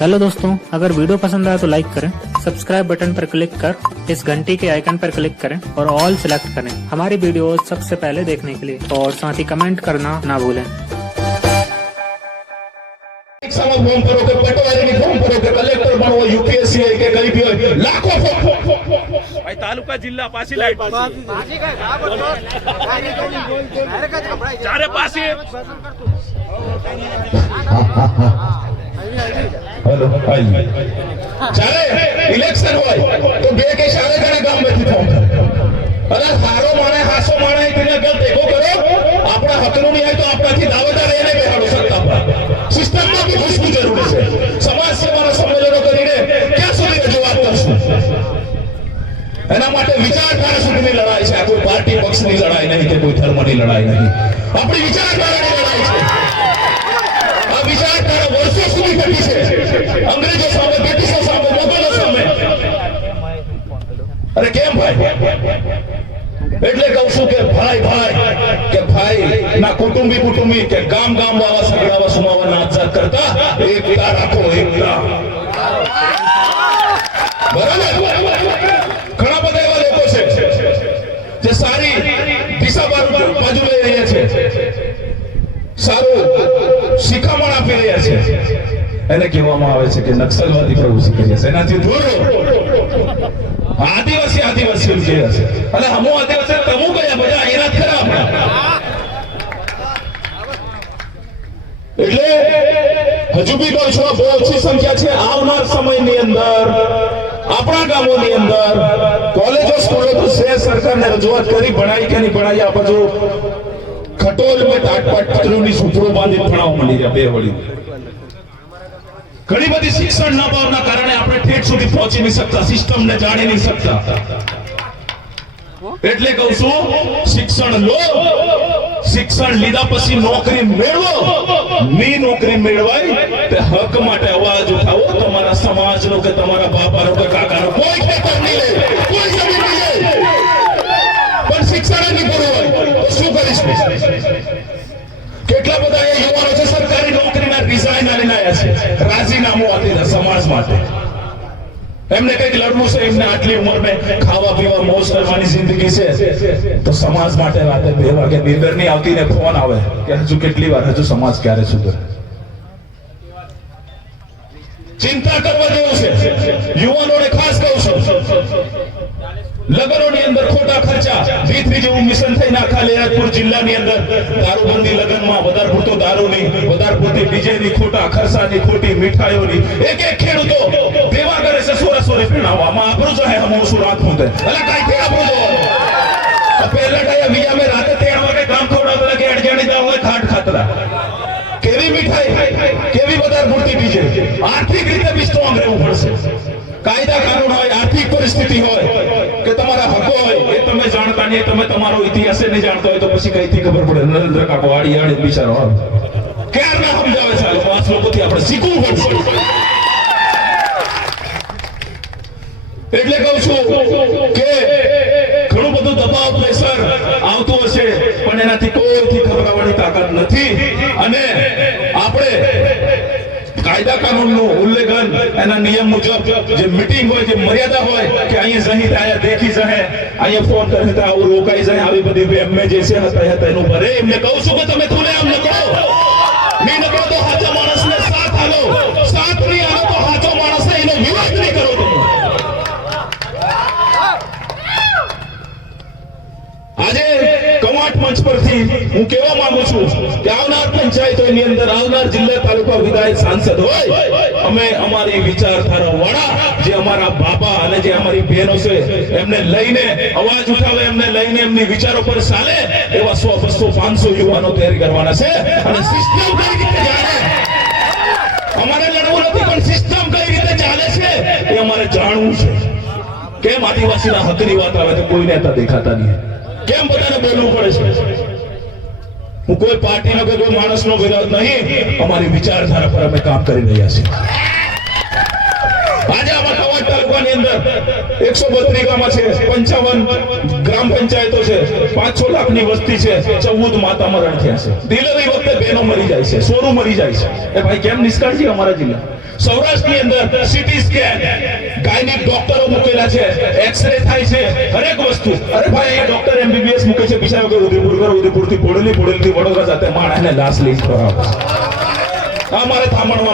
Hello दोस्तों अगर video पसंद आया तो लाइक करें सब्सक्राइब बटन पर क्लिक कर इस घंटी के आइकन पर क्लिक करें और ऑल सिलेक्ट करें हमारी वीडियो सबसे पहले देखने के लिए। और साथ ही कमेंट करना ना भूलें। तालुका जिल्हा पाशी लाईट चारे ભાઈ ચાલે ઇલેક્શન હોય, તો બે કે શાળે ઘણા ગામમાંથી ફોર્મ અરે સારો માણે હાસો માણે તેને ગલ ભેગો કરો આપણા હકનું નહીં તો આપણાથી દાવેદાર એને બેહાડો સત્તા પર. સિસ્ટમમાં બી ઘૂસવું જરૂરી છે. સમાજ સેવાના સંમેલનો કરીને ક્યાં સુધી રજૂઆત કરશું? એના માટે વિચારધારા સુધીની લડાઈ છે. આ કોઈ પાર્ટી પક્ષની લડાઈ નહીં કે કોઈ ધર્મની લડાઈ નહીં. આપણી વિચારધારાની લડાઈ છે. આ વિચારધારા વર્ષો સુધી ઘટી છે. અંગ્રેજો સામે, બ્રિટિશો સામે મોગલો સામે. અરે કેમ ભાઈ? એટલે કહું છું કે ભાઈ ભાઈ, કે ભાઈ, ના કુટુંબી કુટુંબી કે ગામ ગામ વાળા સગડાવા સુમાવા નાચજાત કરતા એકતા રાખો, એકતા. બરાબર ઘણા બધા એવા લોકો છે જે સારી દિશા બાજુ બાજુ લઈ રહ્યા છે સારું શિખામણ આપી રહ્યા છે એને કહેવામાં આવે છે કે નક્સલવાદી પ્રવૃત્તિ કરી હશે. એનાથી દૂર આદિવાસી આદિવાસી કહે છે અને હમો આદિવાસી તમુ કયા? બધા એના ખરા એટલે હજુ બી કહું છું, બહુ ઓછી સંખ્યા છે. આવનાર સમયની અંદર, આપણા ગામોની અંદર, કોલેજો, સ્કૂલો તો છે, સરકારને રજૂઆત કરી ભણાઈ કે નહીં ભણાઈ આ બાજુ ખટોલ મેં ટાટપાટ પતલુની સૂત્રો બાંધી ભણાવવા માંડી રહ્યા, બે વળી. ઘણી બધી શિક્ષણ ન ભાવના કારણે આપણે ઠેઠ સુધી પહોંચી નહીં શકતા, સિસ્ટમને જાણી નહીં શકતા. એટલે કહું છું, શિક્ષણ લો, શિક્ષણ લીધા પછી નોકરી મેળવો. ની નોકરી મેળવાય તે હક માટે અવાજ ઉઠાવો, તમારા સમાજનો કે તમારા બાપાનો કે કાકાનો. કોઈ ખેતર નહીં લે, કોઈ જમીન નહીં લે. પણ શિક્ષણ નહીં પૂરું હોય શું કરીશ? કેટલા બધા એ યુવાનો છે. રાજીનામું આપી દે સમાજ માટે. એમને કંઈક લડવું છે, એમને આટલી ઉંમરમાં ખાવા પીવા મોજ કરવાની જિંદગી છે. તો સમાજ માટે રાતે બે વાગે નીંદરની આવતી ફોન આવે કે હજુ કેટલી વાર, હજુ સમાજ ક્યારે સુધરે? ચિંતા કરવા જેવું છે. યુવાનોને ખાસ કહું છું. લગનોની અંદર ખોટા ખર્ચા વીથરી જેવું મિશન થઈને આખા જિલ્લાની અંદર દારૂબંધી લગ્નમાં વધારે પૂરતો દારૂની વધારે પૂરતી ડીજેની ખોટા ખર્ચાની ખોટી મીઠાઈઓની એક એક ખેડૂતો દેવા કરે છે સોરે સોરે પીણાવવામાં આપણું જો હમ શું રાખવું તે? અલા કાઈ કે આપણું જો? પહેલા ટાઈમ વિયા મે રાતે તેણ વાગે કામ ખવડાવતા કે અડજાણી દા હોય ખાટ ખાતરા. કેવી મીઠાઈ? કેવી વધારે પૂરતી ડીજે? આર્થિક રીતે બી સ્ટ્રોંગ રહેવું પડશે. કાયદા કાનૂન હોય, આર્થિક પરિસ્થિતિ હોય. તમે તમે તમારો ઇતિહાસ નહીં જાણતા હોય તો પછી કઈથી ખબર પડે. નરેન્દ્ર કાકો, આડી આડી બિચારો આવે ક્યારના સમજાવે છે પાંચ લોકોથી આપણે શીખવું પડશે. એટલે કહું છું કે ઘણું બધું દબાવ, પ્રેશર આવતું હશે, પણ એનાથી કોઈથી ખબરાવવાની તાકાત નથી. અને કાનૂનનું ઉલ્લંઘન એના નિયમ મુજબ જે મીટિંગ હોય, જે મર્યાદા હોય કે અહીંયા સહી આયા દેખી સહે અહીંયા ફોન કરે તો આવું રોકાઈ જાય. આવી બધી એમને જે છે હતા એનું ભરે એમને કહું છું કે તમે ખુલે કવાંટ મંચ પરથી હું કહેવા માંગુ છું કે આવનાર પંચાયતોની અંદર, આવનાર જિલ્લા તાલુકા વિધાયક સાંસદ હોય, અમે અમારી વિચારધારા વાળા, જે અમારા બાબા અને જે અમારી બહેનો છે, એમને લઈને અવાજ ઉઠાવે, એમને લઈને એમની વિચારો પર ચાલે, એવા સો બસો પાંચસો યુવાનો તૈયાર કરવાના છે. અને સિસ્ટમ કઈ રીતે ચાલે? અમારે લડવું નથી, પણ સિસ્ટમ કઈ રીતે ચાલે છે, એ અમારે જાણવું છે. કેમ આદિવાસીના હકની વાત આવે તો કોઈ નેતા દેખાતા નહીં. કેમ બધાને બોલવું પડે છે? હું કોઈ પાર્ટીનો કે કોઈ માણસનો વિરોધ નહીં, અમારી વિચારધારા પર અમે કામ કરી રહ્યા છીએ. આજે કવાંટ અંદર છે છે છ છે. છે છે. છે સીટી સ્કેન ગાયનિક ડોક્ટરો મૂકેલા છે એક્સરે થાય છે, હરેક વસ્તુ. અરે ભાઈ, અહીંયા એમબીબીએસ મૂકે છે બીજા વગર ઉદયપુર કર ઉદયપુરથી બોડેલી બોડેલી થી વડોદરા જાતે માણસને લાશ લઈ કરાવે આ મારે થામણમાં